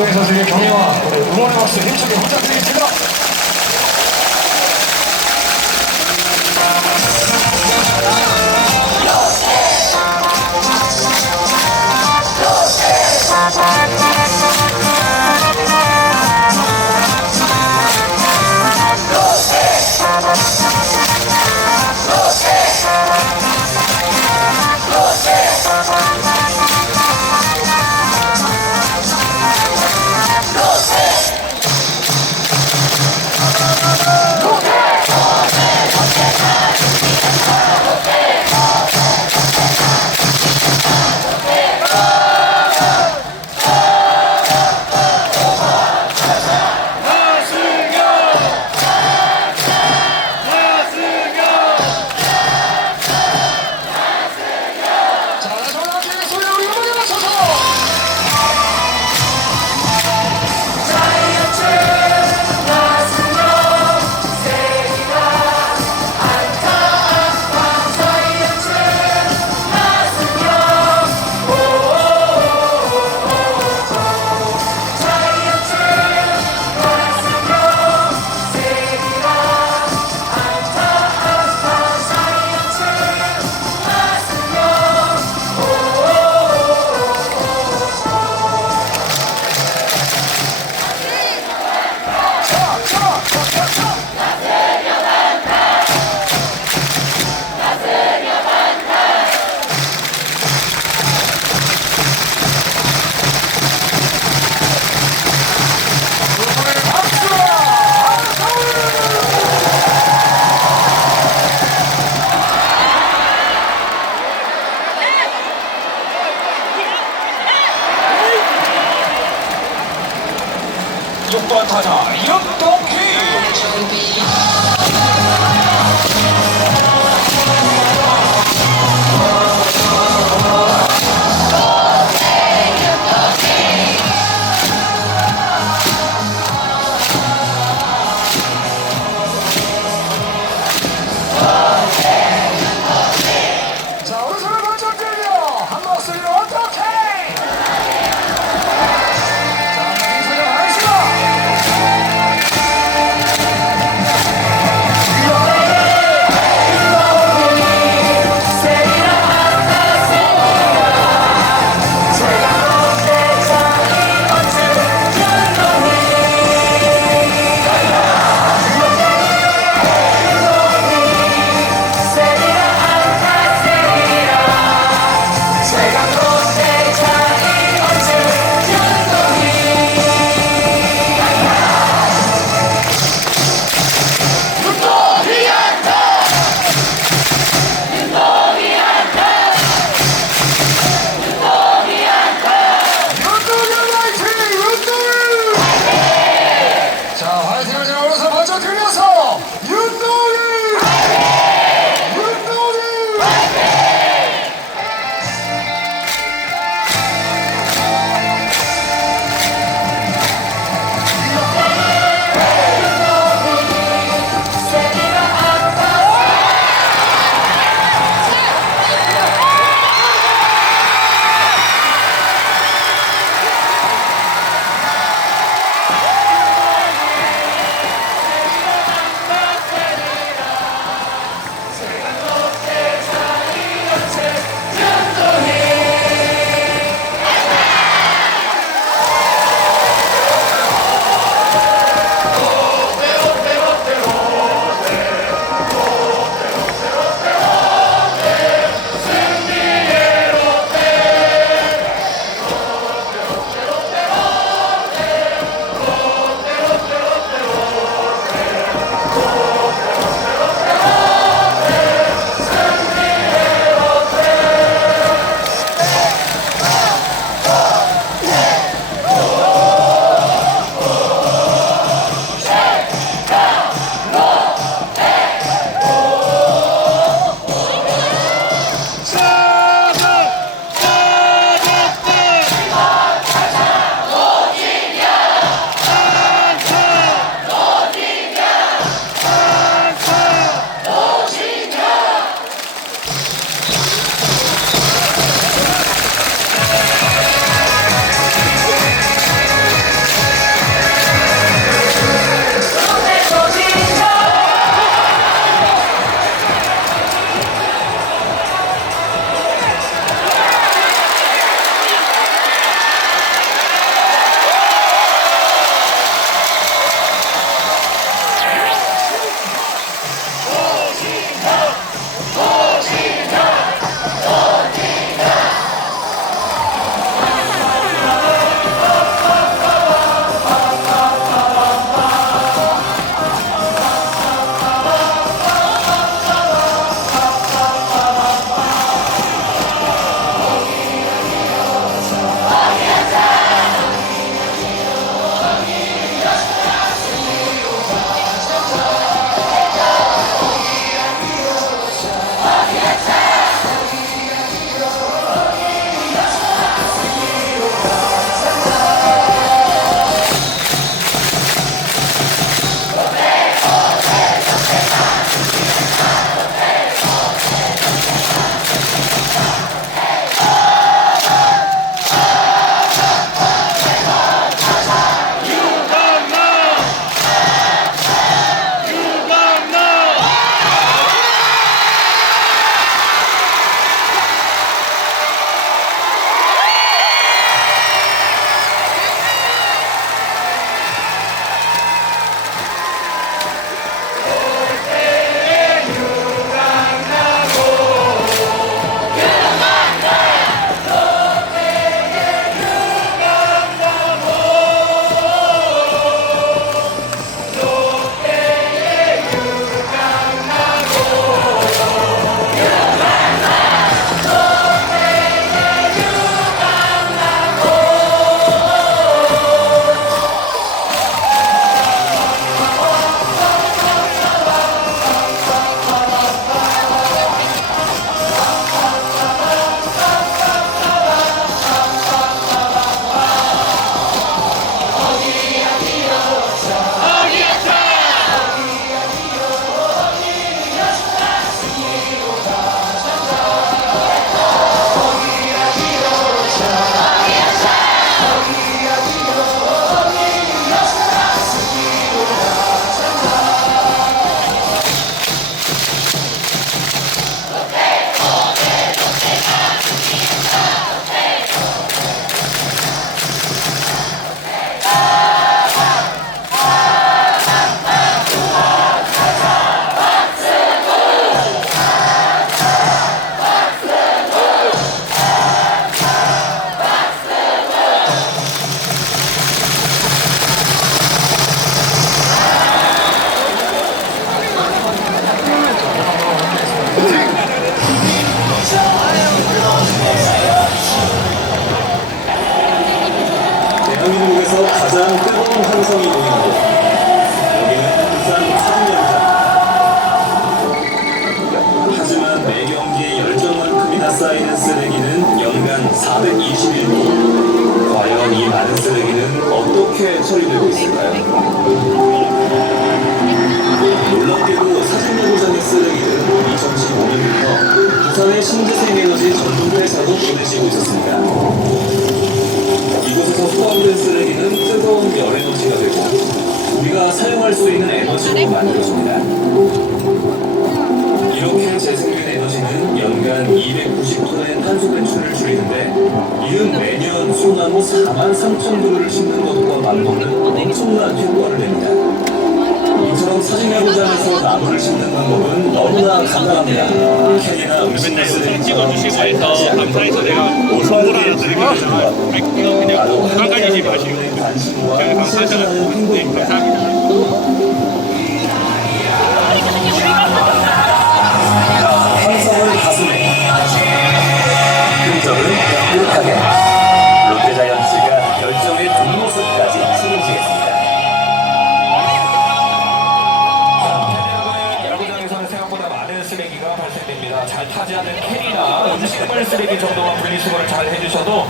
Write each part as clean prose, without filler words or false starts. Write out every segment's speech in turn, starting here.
박동희 선수의 경의와 응원의 박수 힘차게 부탁드리겠습니다. 육번 타자 윤동희. 자, 오른손을 먼저 들려 한 목소리로 어떻게? 자, 인사를 하겠습니다. 현대생에너지 전북에서도 보내시고 있었습니다. 이곳에서 소화된 쓰레기는 뜨거운 열 에너지가 되고 우리가 사용할 수 있는 에너지로 만들어집니다. 이렇게 재생된 에너지는 연간 290톤의 탄소 배출을 줄이는데 이는 매년 소나무 4만 3천 그루를 심는 것과 맞먹는 엄청난 효과를 냅니다. 이처럼 사진야구장에서 나무를 심는 방법은 너무나 간단합니다. 캔이나 음식물 쓰레기처럼 잘 타지 않는 감사해서 내가 오수화를 드리고 싶은 그냥 바로 깎아주지 하나님의 마시고 관심과 제가 실천하는 행동입니다. 환상을 가슴에 긍정을 묵묵하게 롯데자이언츠가 열정의 뒷모습까지 책임지겠습니다. 야구장에서는 생각보다 많은 쓰레기가 발생됩니다. 잘 타지 않은 캔이나 음식물 쓰레기 정도만 분리수거를 잘 해주셔도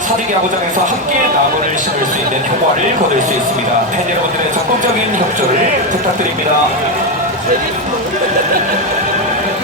사직 야구장에서 함께 나무를 심을 수 있는 효과를 거둘 수 있습니다. 팬 여러분들의 적극적인 협조를 부탁드립니다.